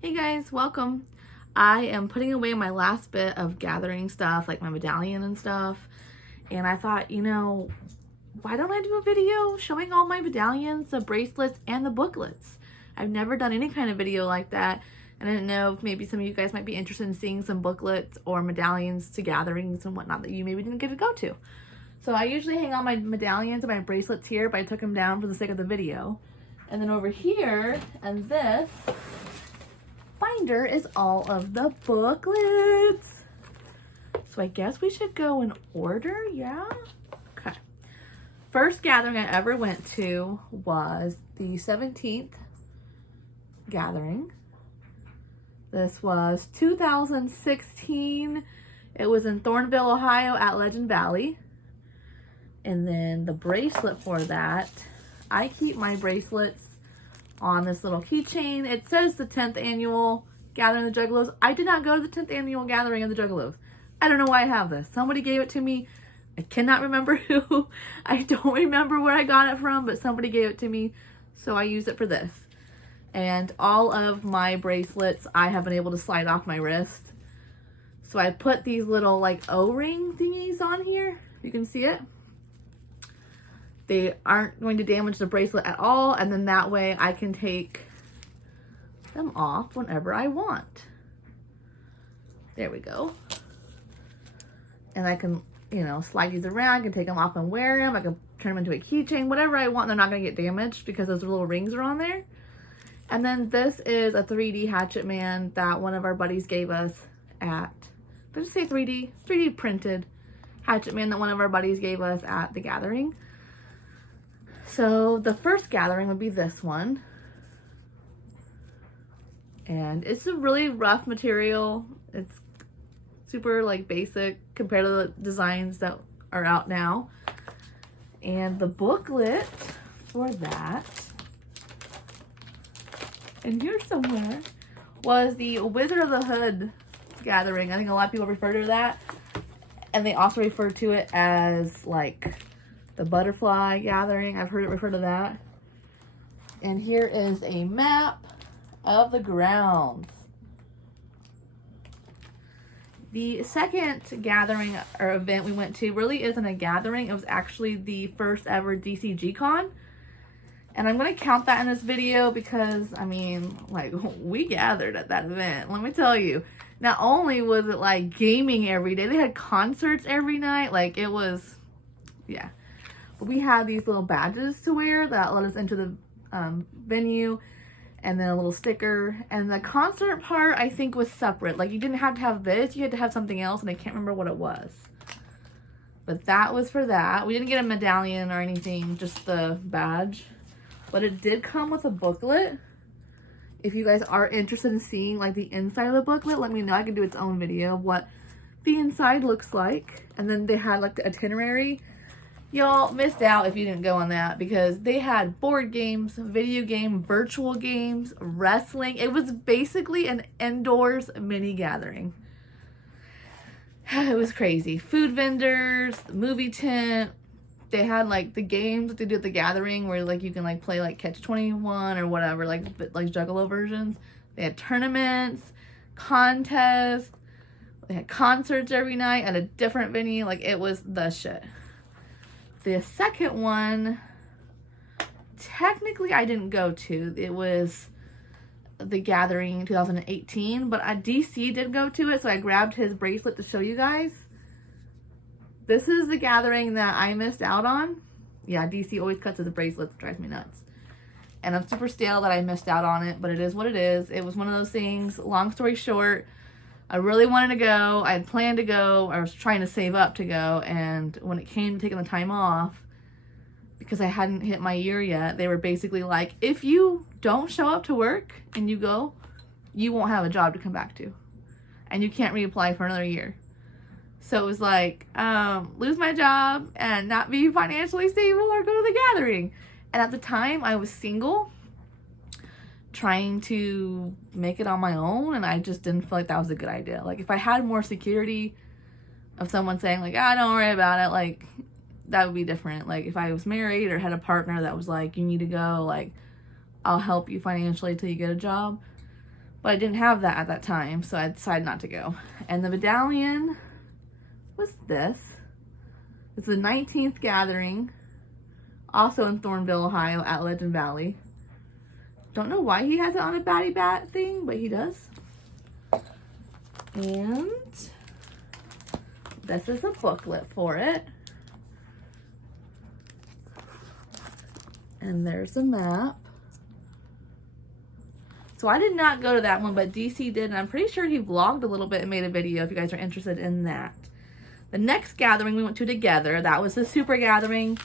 Hey guys, welcome. I am putting away my last bit of gathering stuff, like my medallion and stuff. And I thought, why don't I do a video showing all my medallions, the bracelets, and the booklets? I've never done any kind of video like that. And I didn't know if maybe some of you guys might be interested in seeing some booklets or medallions to gatherings and whatnot that you maybe didn't get to go to. So I usually hang all my medallions and my bracelets here, but I took them down for the sake of the video. And then over here, and this binder is all of the booklets. So I guess we should go in order, yeah? Okay. First gathering I ever went to was the 17th gathering. This was 2016. It was in Thornville, Ohio at Legend Valley. And then the bracelet for that, I keep my bracelets on this little keychain. It says the 10th annual gathering of the Juggalos. I did not go to the 10th annual gathering of the Juggalos. I don't know why I have this. Somebody gave it to me. I cannot remember who. I don't remember where I got it from, but somebody gave it to me, so I use it for this. And all of my bracelets I have been able to slide off my wrist. So I put these little like O-ring thingies on here. You can see it. They aren't going to damage the bracelet at all, and then that way I can take them off whenever I want. There we go. And I can, slide these around. I can take them off and wear them. I can turn them into a keychain, whatever I want. They're not going to get damaged because those little rings are on there. And then this is a 3D Hatchet Man that one of our buddies gave us at, did I say 3D? 3D printed Hatchet Man that one of our buddies gave us at the gathering. So the first gathering would be this one. And it's a really rough material. It's super like basic compared to the designs that are out now. And the booklet for that, and here somewhere, was the Wizard of the Hood gathering. I think a lot of people refer to that. And they also refer to it as like the butterfly gathering. I've heard it refer to that. And here is a map of the grounds. The second gathering or event we went to really isn't a gathering. It was actually the first ever DCG Con. And I'm going to count that in this video because, we gathered at that event. Let me tell you, not only was it like gaming every day, they had concerts every night. Like it was, yeah. We had these little badges to wear that let us into the venue, and then a little sticker. And the concert part, I think, was separate. Like, you didn't have to have this. You had to have something else, and I can't remember what it was. But that was for that. We didn't get a medallion or anything, just the badge. But it did come with a booklet. If you guys are interested in seeing, like, the inside of the booklet, let me know. I can do its own video of what the inside looks like. And then they had, like, the itinerary. Y'all missed out if you didn't go on that because they had board games, video game, virtual games, wrestling. It was basically an indoors mini gathering. It was crazy. Food vendors, movie tent. They had like the games that they do at the gathering where like you can like play like Catch 21 or whatever, like Juggalo versions. They had tournaments, contests. They had concerts every night at a different venue. Like it was the shit. The second one, technically I didn't go to. It was the gathering in 2018, but DC did go to it, so I grabbed his bracelet to show you guys. This is the gathering that I missed out on. Yeah, DC always cuts his bracelets. It drives me nuts. And I'm super stale that I missed out on it, but it is what it is. It was one of those things, long story short, I really wanted to go. I had planned to go. I was trying to save up to go. And when it came to taking the time off, because I hadn't hit my year yet, they were basically like, if you don't show up to work and you go, you won't have a job to come back to. And you can't reapply for another year. So it was like, lose my job and not be financially stable or go to the gathering. And at the time, I was single, trying to make it on my own, and I just didn't feel like that was a good idea. Like if I had more security of someone saying like, don't worry about it, like that would be different. Like if I was married or had a partner that was like, you need to go, like I'll help you financially till you get a job. but I didn't have that at that time, so I decided not to go. And the medallion was this. It's the 19th gathering, also in Thornville, Ohio, at Legend Valley. Don't know why he has it on a Batty Bat thing, but he does. And this is a booklet for it. And there's a map. So I did not go to that one, but DC did, and I'm pretty sure he vlogged a little bit and made a video if you guys are interested in that. The next gathering we went to together, that was the super gathering.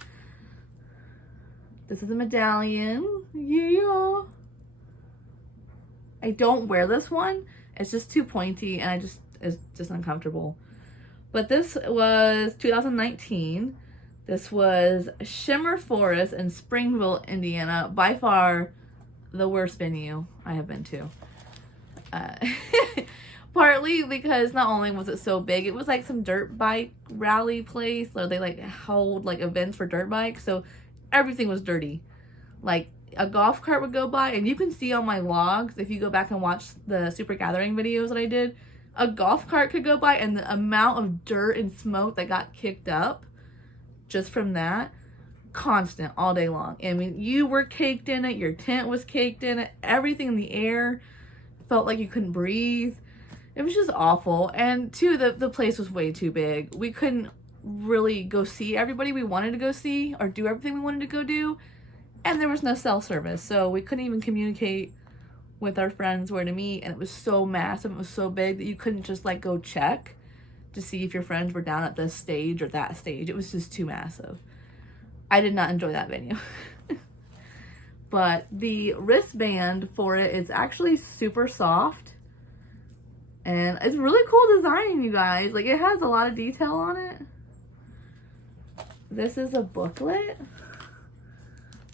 This is a medallion. Yeah. I don't wear this one. It's just too pointy, and it's just uncomfortable. But this was 2019. This was Shimmer Forest in Springville, Indiana. By far the worst venue I have been to. Partly because not only was it so big, it was like some dirt bike rally place where they like hold like events for dirt bikes. So everything was dirty. Like a golf cart would go by, and you can see on my vlogs, if you go back and watch the Super Gathering videos that I did, a golf cart could go by, and the amount of dirt and smoke that got kicked up just from that, constant all day long. I mean, you were caked in it, your tent was caked in it, everything in the air felt like you couldn't breathe. It was just awful. And two, the place was way too big. We couldn't really go see everybody we wanted to go see or do everything we wanted to go do, and there was no cell service, so we couldn't even communicate with our friends where to meet. And it was so massive, it was so big that you couldn't just like go check to see if your friends were down at this stage or that stage. It was just too massive. I did not enjoy that venue. But the wristband for it is actually super soft, and it's really cool design, you guys. Like, it has a lot of detail on it. This is a booklet,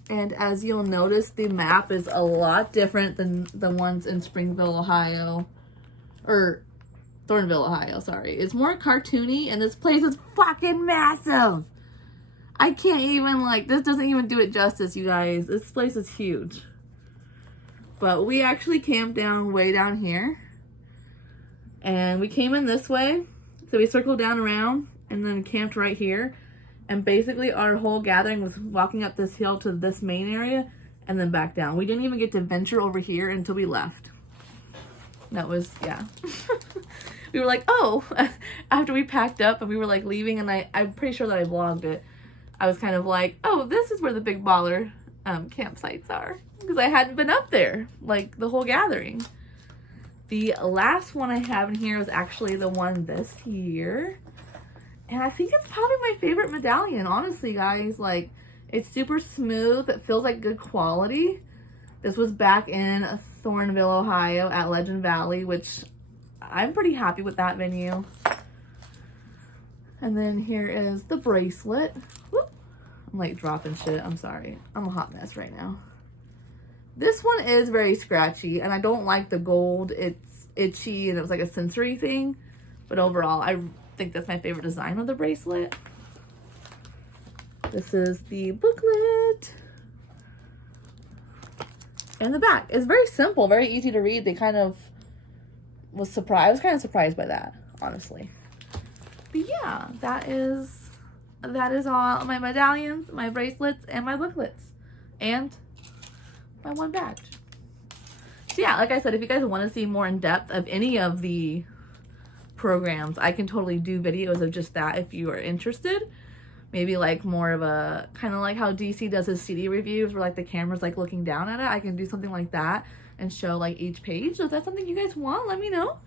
and as you'll notice, the map is a lot different than the ones in Springville, Ohio, or Thornville, Ohio, sorry. It's more cartoony, and this place is fucking massive. I can't even, like, this doesn't even do it justice, you guys. This place is huge. But we actually camped down way down here, and we came in this way, so we circled down around and then camped right here. And basically our whole gathering was walking up this hill to this main area and then back down. We didn't even get to venture over here until we left. That was, yeah. We were like, oh, after we packed up and we were like leaving, and I'm pretty sure that I vlogged it. I was kind of like, oh, this is where the big baller campsites are. Because I hadn't been up there, like, the whole gathering. The last one I have in here is actually the one this year. And I think it's probably my favorite medallion, honestly, guys. Like, it's super smooth. It feels like good quality. This was back in Thornville, Ohio at Legend Valley, which I'm pretty happy with that venue. And then here is the bracelet. Whoop. I'm like dropping shit. I'm sorry. I'm a hot mess right now. This one is very scratchy, and I don't like the gold. It's itchy, and it was like a sensory thing. But overall, I think that's my favorite design of the bracelet. This is the booklet. And the back is very simple, very easy to read. They kind of was surprised. I was kind of surprised by that, honestly. But yeah, that is all my medallions, my bracelets, and my booklets, and my one badge. So yeah, like I said, if you guys want to see more in depth of any of the programs, I can totally do videos of just that if you are interested. Maybe like more of a kind of like how DC does his CD reviews where like the camera's like looking down at it. I can do something like that and show like each page. So if that's something you guys want, let me know.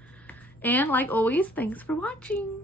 And like always, thanks for watching.